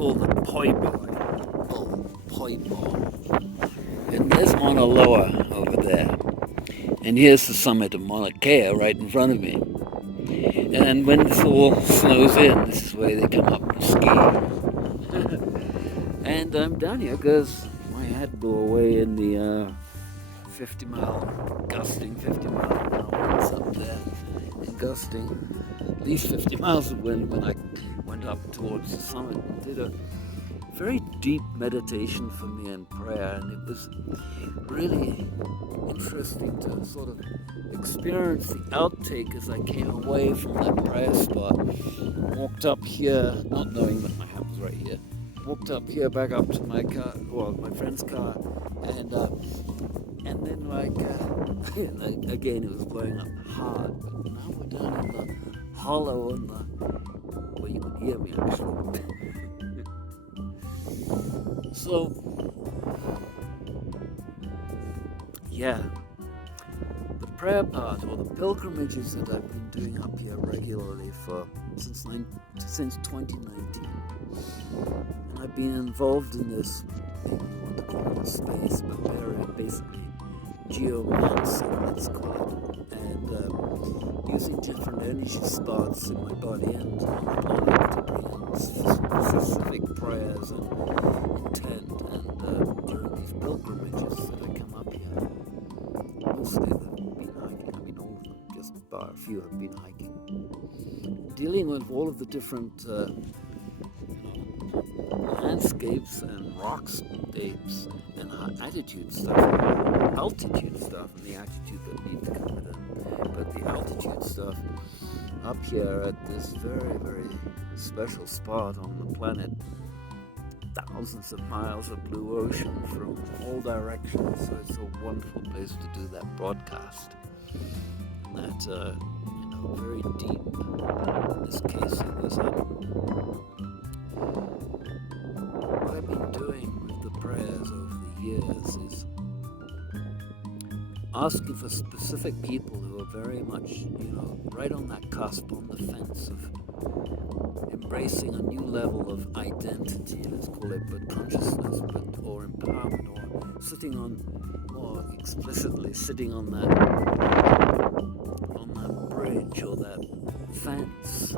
called the Poipo. Oh, Poipo. And there's Mauna Loa over there. And here's the summit of Mauna Kea right in front of me. And when this all snows in, this is where they come up and ski. And I'm down here because my hat blew away in the gusting 50 mile an hour winds up there. And gusting at least 50 miles of wind when I went up towards the summit and did a very deep meditation for me and prayer, and it was really interesting to sort of experience the outtake as I came away from that prayer spot. Walked up here, not knowing that my hat was right here. Walked up here, back up to my car, well, my friend's car, and then again it was blowing up hard. But now we're down in the hollow and well, you can hear me actually. So, yeah, the prayer part or the pilgrimages that I've been doing up here regularly since 2019, and I've been involved in this, maybe you want to call it a space, but basically geomancing, let's call it, and using different energy spots in my body and to bring in specific prayers and intent, and during these pilgrimages that I come up here, mostly they've been hiking, I mean all of them, just bar a few have been hiking, dealing with all of the different landscapes and rockscapes and altitude stuff, and the attitude that needs to come with it. But the altitude stuff up here at this very, very special spot on the planet, thousands of miles of blue ocean from all directions, so it's a wonderful place to do that broadcast. And that, very deep, in this case it was what I've been doing with the prayers over the years is asking for specific people who are very much, right on that cusp, on the fence of embracing a new level of identity, let's call it, but consciousness, or empowerment, or more explicitly sitting on that bridge or that fence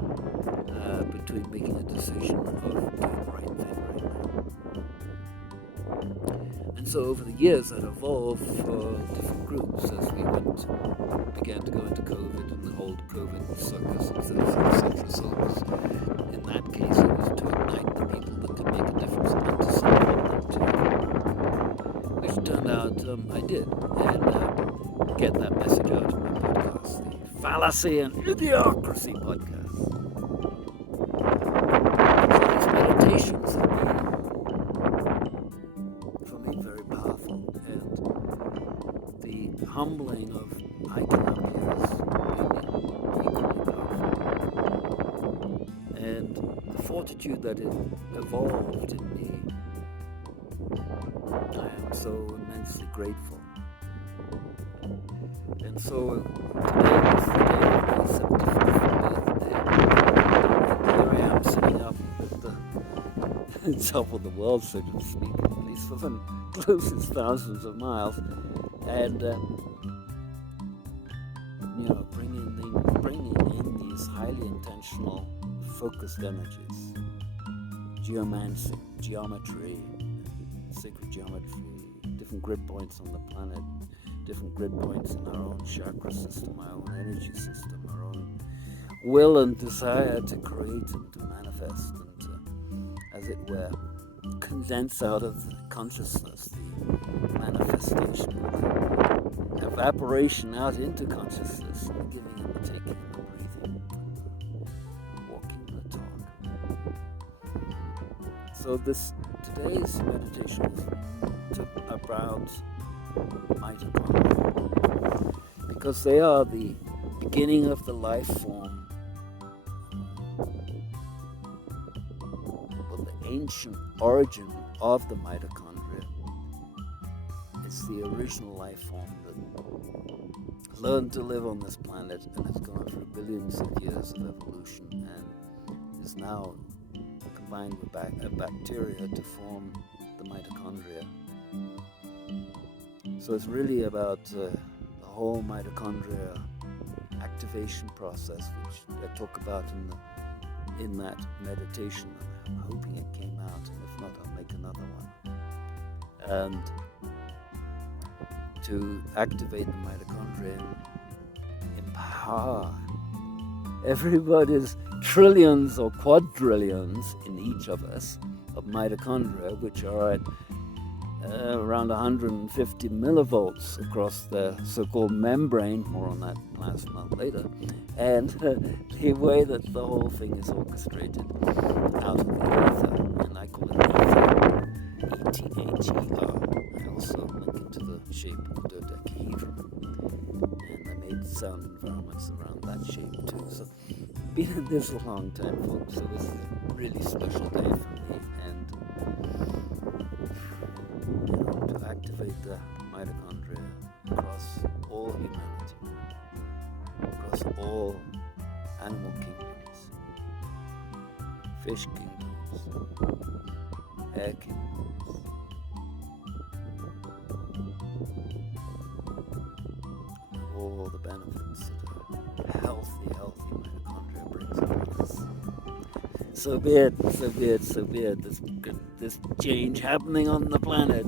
between making a decision of doing the right thing right now. And so over the years that evolved for different groups as we began to go into COVID and the whole COVID circus, etc. So in that case it was to ignite the people that could make a difference and to support them too. Which turned out I did, and get that message out of my podcast, the Fallacy and Idiocracy podcast. So these meditations have been, for me, very powerful, and the humbling of hiking up here has made me equally powerful. And the fortitude that it evolved in me, I am so immensely grateful. And so today was the day of my 75th birthday. And here I am sitting up at the top of the world, so to speak, at least for the closest thousands of miles, and bringing in these highly intentional, focused energies, geomancy, geometry, sacred geometry, different grid points on the planet, different grid points in our own chakra system, our own energy system, our own will and desire to create and to manifest and to, as it were, condense out of consciousness, the manifestation, the evaporation out into consciousness, the giving and the taking and the breathing, and the walking and the talk. So today's meditation is about mitochondria, because they are the beginning of the life form, or the ancient origin of the mitochondria. It's the original life form that learned to live on this planet and has gone through billions of years of evolution and is now combined with bacteria to form the mitochondria. So it's really about the whole mitochondria activation process, which I talk about in that meditation. I'm hoping it came out, and if not, I'll make another one. And to activate the mitochondria and empower everybody's trillions or quadrillions in each of us of mitochondria, which are at around 150 millivolts across the so-called membrane, more on that plasma later, and the way that the whole thing is orchestrated out of the ether, and I call it ether, E-T-H-E-R. I also link it to the shape of the dodecahedron, and I made sound environments around that shape too. So been in this a long time, folks, so this is a really special day for me, and to activate the mitochondria across all humanity, across all animal kingdoms, fish kingdoms, air kingdoms, all the benefits that a healthy mitochondria brings upon us. So be it, so be it, so be it. This change happening on the planet.